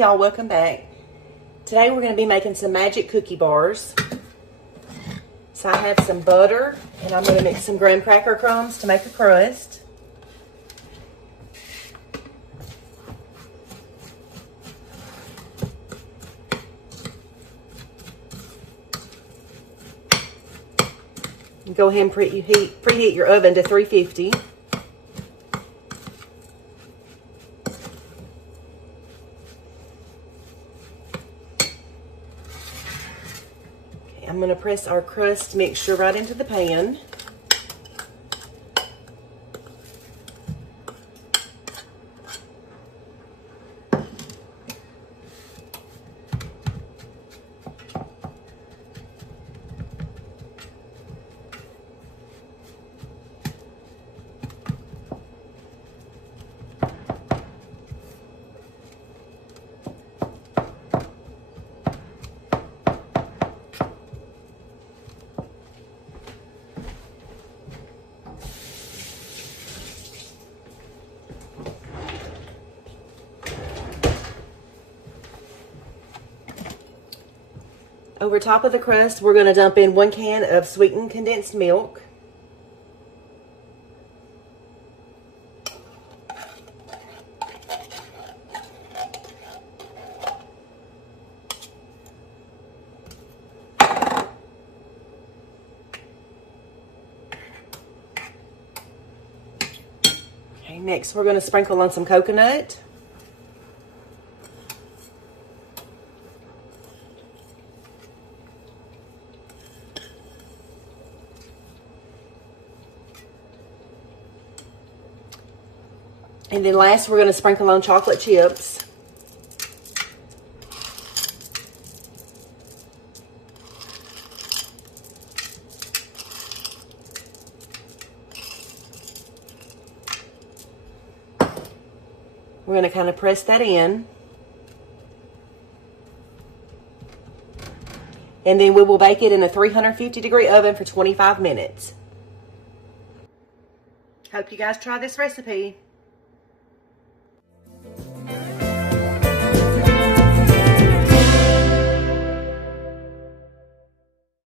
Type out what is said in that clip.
y'all, welcome back. Today we're going to be making some magic cookie bars. So I have some butter and I'm going to mix some graham cracker crumbs to make a crust. Go ahead and preheat your oven to 350. I'm going to press our crust mixture right into the pan. Over top of the crust, we're going to dump in 1 can of sweetened condensed milk. Okay, next we're going to sprinkle on some coconut. And then last, we're going to sprinkle on chocolate chips. We're going to kind of press that in. And then we will bake it in a 350-degree oven for 25 minutes. Hope you guys try this recipe.